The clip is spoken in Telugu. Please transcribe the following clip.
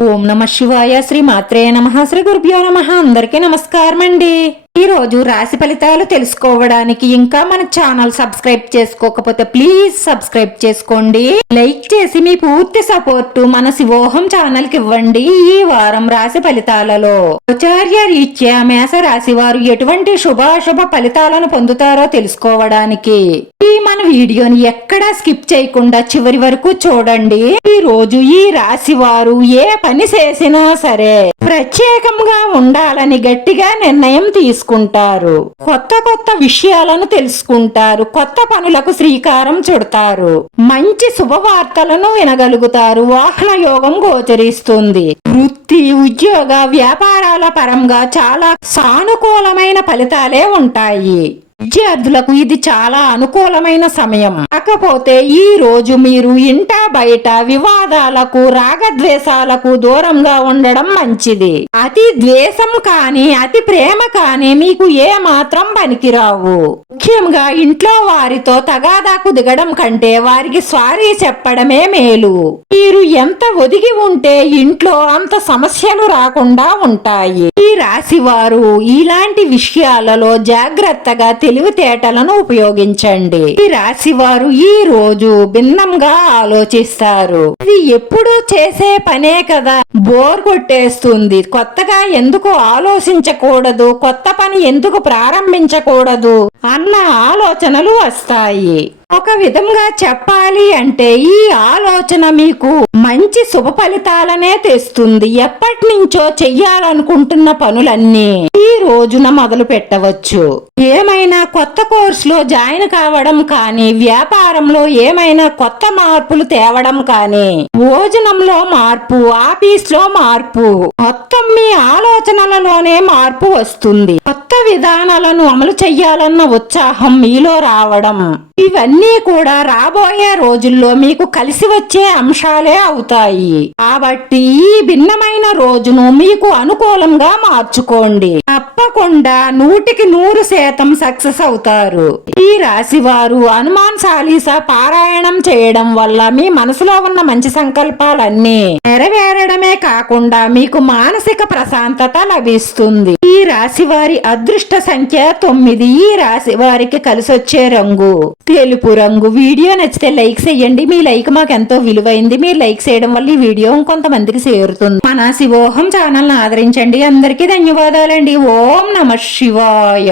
ఓం నమ శివాయ. శ్రీ మాత్రే నమః. శ్రీ గురుభ్యో నమః. అందరికీ నమస్కారం అండి. ఈ రోజు రాశి ఫలితాలు తెలుసుకోవడానికి ఇంకా మన ఛానల్ సబ్స్క్రైబ్ చేసుకోకపోతే ప్లీజ్ సబ్స్క్రైబ్ చేసుకోండి. లైక్ చేసి మీ పూర్తి సపోర్టు మన శివోహం ఛానల్ కి ఇవ్వండి. ఈ వారం రాశి ఫలితాలలో ఆచార్య రీత్యా మేష రాశి వారు ఎటువంటి శుభాశుభ ఫలితాలను పొందుతారో తెలుసుకోవడానికి ఈ మన వీడియోని ఎక్కడా స్కిప్ చేయకుండా చివరి వరకు చూడండి. ఈ రోజు ఈ రాశి వారు ఏ పని చేసినా సరే ప్రత్యేకంగా ఉండాలని గట్టిగా నిర్ణయం తీసుకుంటారు. కొత్త కొత్త విషయాలను తెలుసుకుంటారు. కొత్త పనులకు శ్రీకారం చుడతారు. మంచి శుభవార్తలను వినగలుగుతారు. వాహన యోగం గోచరిస్తుంది. వృత్తి, ఉద్యోగ, వ్యాపారాల పరంగా చాలా సానుకూలమైన ఫలితాలే ఉంటాయి. విద్యార్థులకు ఇది చాలా అనుకూలమైన సమయం. కాకపోతే ఈ రోజు మీరు ఇంట బయట వివాదాలకు, రాగద్వేషాలకు దూరంగా ఉండడం మంచిది. అతి ద్వేషం కానీ అతి ప్రేమ కానీ మీకు ఏ మాత్రం పనికిరావు. ముఖ్యంగా ఇంట్లో వారితో తగాదాకు దిగడం కంటే వారికి సారీ చెప్పడమే మేలు. మీరు ఎంత ఒదిగి ఉంటే ఇంట్లో అంత సమస్యలు రాకుండా ఉంటాయి. ఈ రాశి వారు ఇలాంటి విషయాలలో జాగ్రత్తగా తెలివితేటలను ఉపయోగించండి. ఈ రాశి వారు ఈ రోజు భిన్నంగా ఆలోచిస్తారు. ఇది ఎప్పుడూ చేసే పనే కదా, బోర్ కొట్టేస్తుంది, కొత్తగా ఎందుకు ఆలోచించకూడదు, కొత్త పని ఎందుకు ప్రారంభించకూడదు అన్న ఆలోచనలు వస్తాయి. ఒక విధంగా చెప్పాలి అంటే ఈ ఆలోచన మీకు మంచి శుభ ఫలితాలనే తెస్తుంది. ఎప్పటి నుంచో చెయ్యాలనుకుంటున్న పనులన్నీ ఈ రోజున మొదలు పెట్టవచ్చు. ఏమైనా కొత్త కోర్సులో జాయిన్ కావడం కానీ, వ్యాపారంలో ఏమైనా కొత్త మార్పులు తేవడం కానీ, భోజనంలో మార్పు, ఆఫీస్లో మార్పు, మొత్తం మీ ఆలోచనలలోనే మార్పు వస్తుంది. కొత్త విధానాలను అమలు చెయ్యాలన్న ఉత్సాహం మీలో రావడం, ఇవన్నీ కూడా రాబోయే రోజుల్లో మీకు కలిసి వచ్చే అంశాలే అవుతాయి. కాబట్టి ఈ భిన్నమైన రోజును మీకు అనుకూలంగా మార్చుకోండి. తప్పకుండా 100% సక్సెస్ అవుతారు. ఈ రాశి వారు హనుమాన్ చాలీసా పారాయణం చేయడం వల్ల మీ మనసులో ఉన్న మంచి సంకల్పాలన్నీ నెరవేరడమే కాకుండా మీకు మానసిక ప్రశాంతత లభిస్తుంది. ఈ రాశి వారి అదృష్ట సంఖ్య 9. ఈ రాశి వారికి కలిసొచ్చే రంగు తెలుపు రంగు. వీడియో నచ్చితే లైక్ చేయండి. మీ లైక్ మాకు ఎంతో విలువైంది. మీరు లైక్ చేయడం వల్ల ఈ వీడియో కొంతమందికి చేరుతుంది. మన శివోహం ఛానల్ ను ఆదరించండి. అందరికీ ధన్యవాదాలండి. ఓం నమ శివాయ.